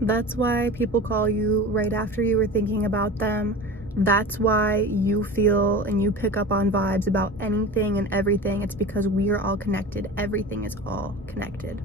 That's why people call you right after you were thinking about them. That's why you feel and you pick up on vibes about anything and everything. It's because we are all connected. Everything is all connected.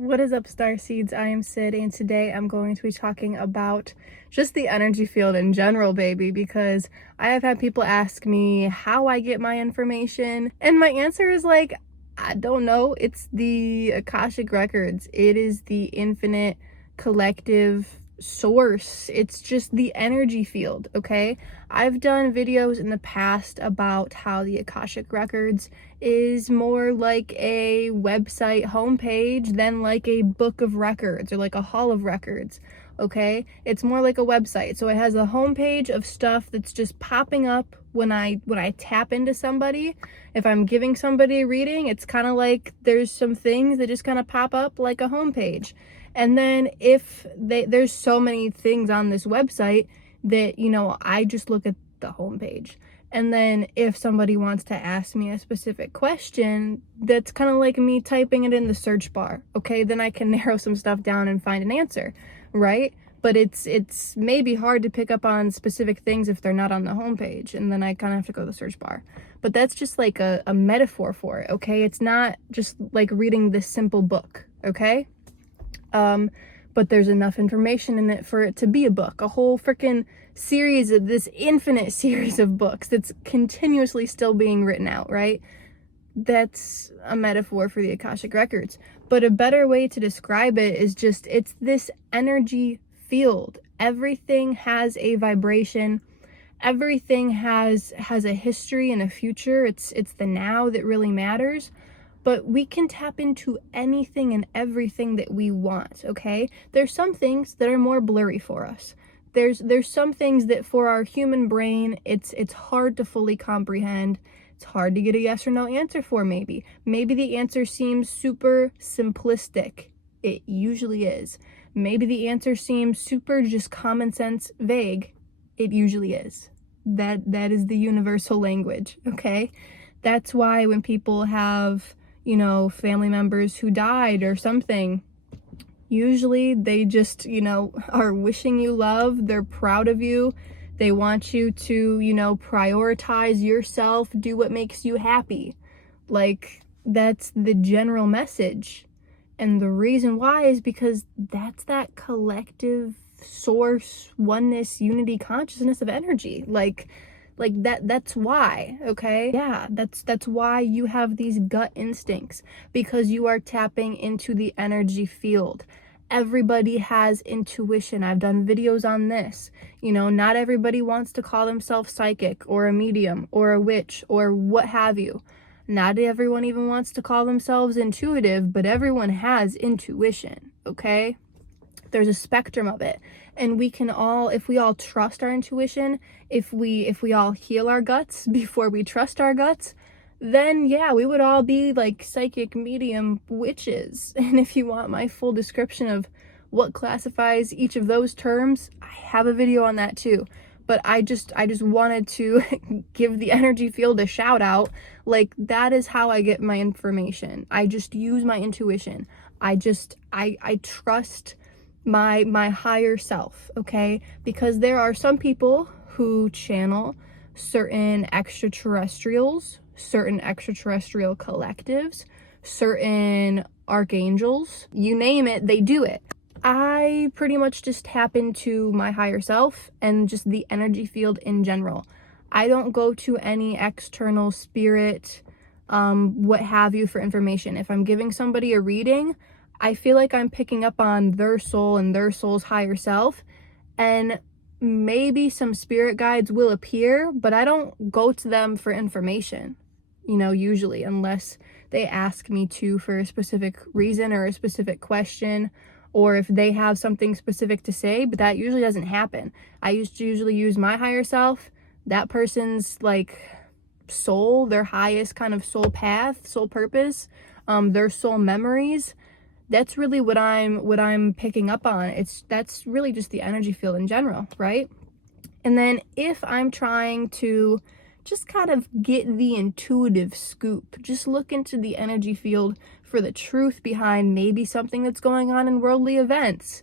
What is up, Starseeds? I am Sid, and today I'm going to be talking about just the energy field in general, baby, because I have had people ask me how I get my information, and my answer is like, I don't know. It's the akashic records. It is the infinite collective source. It's just the energy field, okay? I've done videos in the past about how the akashic records is more like a website homepage than like a book of records or like a hall of records, okay? It's more like a website. So it has a homepage of stuff that's just popping up when I tap into somebody. If I'm giving somebody a reading, it's kind of like there's some things that just kind of pop up like a homepage. And then if there's so many things on this website that, you know, I just look at the homepage. And then if somebody wants to ask me a specific question, that's kind of like me typing it in the search bar, okay? Then I can narrow some stuff down and find an answer, right? But it's maybe hard to pick up on specific things if they're not on the homepage, and then I kind of have to go to the search bar. But that's just like a metaphor for it, okay? It's not just like reading this simple book, okay? But there's enough information in it for it to be a book, a whole freaking series of this infinite series of books that's continuously still being written out, right? That's a metaphor for the Akashic Records. But a better way to describe it is just, it's this energy field. Everything has a vibration. Everything has a history and a future. It's the now that really matters. But we can tap into anything and everything that we want, okay? There's some things that are more blurry for us. There's some things that for our human brain, it's hard to fully comprehend. It's hard to get a yes or no answer for maybe. Maybe the answer seems super simplistic. It usually is. Maybe the answer seems super just common sense vague. It usually is. That is the universal language, okay? That's why when people have, you know, family members who died or something, usually they just, you know, are wishing you love. They're proud of you. They want you to, you know, prioritize yourself, do what makes you happy. Like, that's the general message. And the reason why is because that's that collective source, oneness, unity, consciousness of energy. Like that's why, okay? Yeah, that's why you have these gut instincts, because you are tapping into the energy field. Everybody has intuition. I've done videos on this. You know, not everybody wants to call themselves psychic or a medium or a witch or what have you. Not everyone even wants to call themselves intuitive, but everyone has intuition, okay? There's a spectrum of it, and we can all, if we all trust our intuition, if we all heal our guts before we trust our guts, then yeah, we would all be like psychic, medium, witches. And if you want my full description of what classifies each of those terms, I have a video on that too. But I just wanted to give the energy field a shout out. Like, that is how I get my information. I just use my intuition. I trust my higher self, okay? Because there are some people who channel certain extraterrestrials, certain extraterrestrial collectives, certain archangels, you name it, they do it. I pretty much just tap into my higher self and just the energy field in general. I don't go to any external spirit, what have you, for information. If I'm giving somebody a reading, I feel like I'm picking up on their soul and their soul's higher self, and maybe some spirit guides will appear, but I don't go to them for information, you know, usually, unless they ask me to for a specific reason or a specific question, or if they have something specific to say, but that usually doesn't happen. I usually use my higher self, that person's like soul, their highest kind of soul path, soul purpose, their soul memories. That's really what I'm picking up on. That's really just the energy field in general, right? And then if I'm trying to just kind of get the intuitive scoop, just look into the energy field for the truth behind maybe something that's going on in worldly events,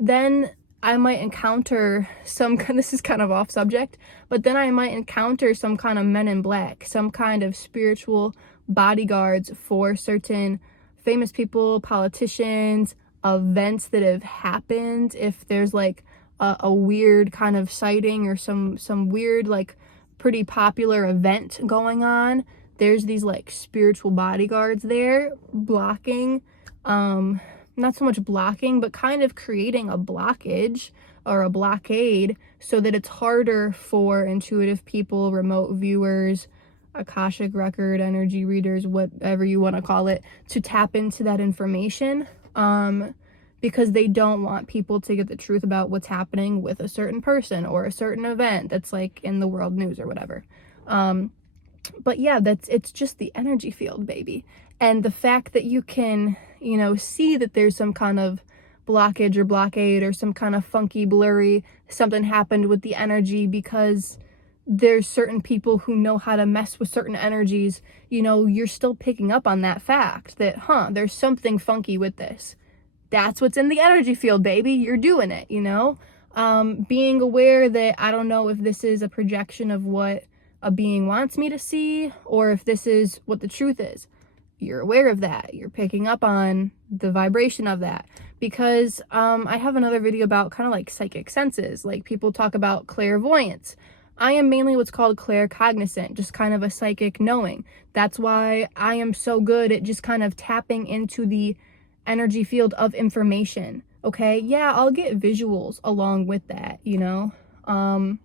then I might encounter this is kind of off subject, but then I might encounter some kind of men in black, some kind of spiritual bodyguards for certain famous people, politicians, events that have happened. If there's like a weird kind of sighting or some weird, like, pretty popular event going on, there's these like spiritual bodyguards there blocking, not so much blocking, but kind of creating a blockage or a blockade so that it's harder for intuitive people, remote viewers, akashic record, energy readers, whatever you want to call it, to tap into that information, because they don't want people to get the truth about what's happening with a certain person or a certain event that's like in the world news or whatever. But yeah, it's just the energy field, baby. And the fact that you can, see that there's some kind of blockage or blockade or some kind of funky, blurry, something happened with the energy because there's certain people who know how to mess with certain energies, you're still picking up on that fact that, there's something funky with this. That's what's in the energy field, baby. You're doing it, being aware that I don't know if this is a projection of what a being wants me to see or if this is what the truth is. You're aware of that. You're picking up on the vibration of that, because I have another video about kind of like psychic senses. Like, people talk about clairvoyance. I am mainly what's called claircognizant, just kind of a psychic knowing. That's why I am so good at just kind of tapping into the energy field of information. Okay, yeah, I'll get visuals along with that, and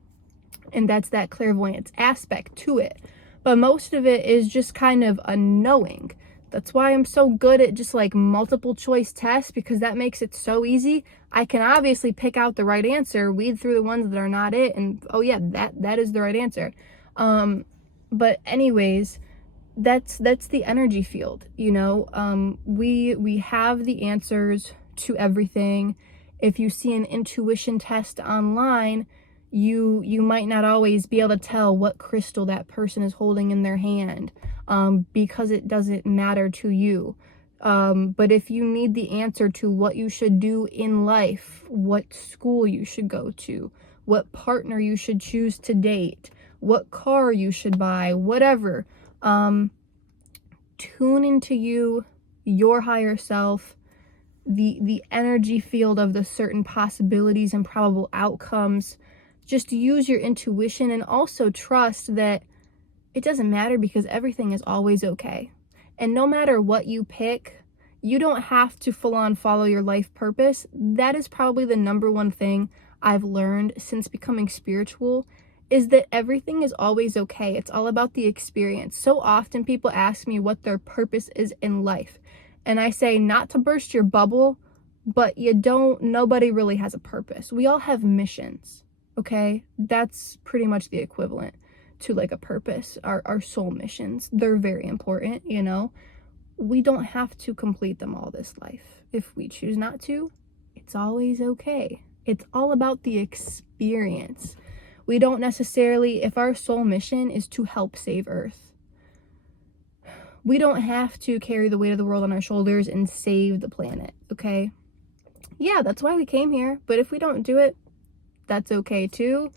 that's that clairvoyance aspect to it. But most of it is just kind of a knowing. That's why I'm so good at just like multiple choice tests, because that makes it so easy. I can obviously pick out the right answer, weed through the ones that are not it, and oh yeah, that is the right answer. But anyways, that's the energy field, we have the answers to everything. If you see an intuition test online, you might not always be able to tell what crystal that person is holding in their hand, because it doesn't matter to you. But if you need the answer to what you should do in life, what school you should go to, what partner you should choose to date, what car you should buy, whatever, tune into you, your higher self, the energy field of the certain possibilities and probable outcomes. Just use your intuition, and also trust that it doesn't matter, because everything is always okay. And no matter what you pick, you don't have to full on follow your life purpose. That is probably the number one thing I've learned since becoming spiritual, is that everything is always okay. It's all about the experience. So often people ask me what their purpose is in life. And I say, not to burst your bubble, but nobody really has a purpose. We all have missions, okay? That's pretty much the equivalent to like a purpose. Our soul missions, they're very important, We don't have to complete them all this life. If we choose not to, it's always okay. It's all about the experience. We don't necessarily, if our soul mission is to help save Earth, we don't have to carry the weight of the world on our shoulders and save the planet, okay? Yeah, that's why we came here, but if we don't do it, that's okay too.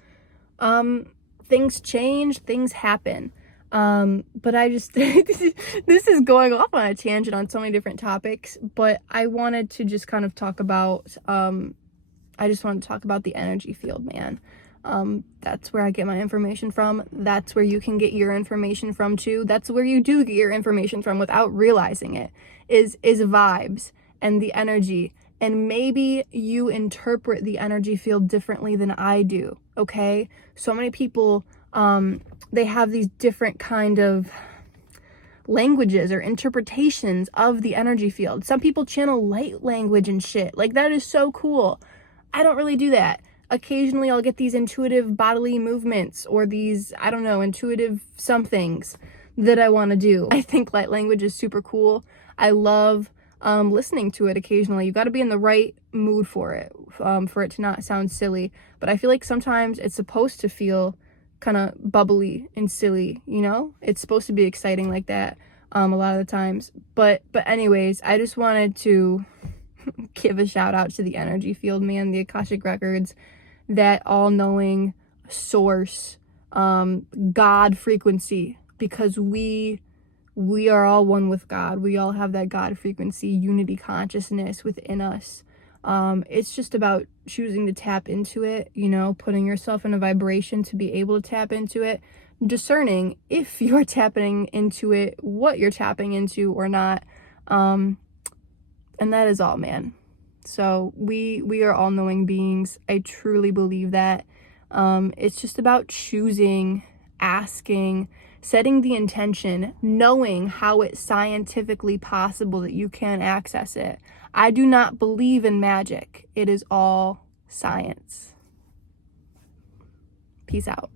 Things change, things happen. But I just, this is going off on a tangent on so many different topics, but I wanted to just kind of talk about, the energy field, man. That's where I get my information from. That's where you can get your information from too. That's where you do get your information from without realizing it, is vibes and the energy. And maybe you interpret the energy field differently than I do, okay? So many people, they have these different kind of languages or interpretations of the energy field. Some people channel light language and shit. Like, that is so cool. I don't really do that. Occasionally I'll get these intuitive bodily movements or these, intuitive somethings that I want to do. I think light language is super cool. I love listening to it occasionally. You got to be in the right mood for it to not sound silly. But I feel like sometimes it's supposed to feel kind of bubbly and silly, you know? It's supposed to be exciting like that a lot of the times. But anyways, I just wanted to give a shout out to the energy field, man, the Akashic records, that all-knowing source, God frequency, because we are all one with God. We all have that God frequency, unity consciousness within us. It's just about choosing to tap into it, you know, putting yourself in a vibration to be able to tap into it, discerning if you're tapping into it, what you're tapping into or not. And that is all, man. So we are all knowing beings. I truly believe that. It's just about choosing, asking, setting the intention, knowing how it's scientifically possible that you can access it. I do not believe in magic. It is all science. Peace out.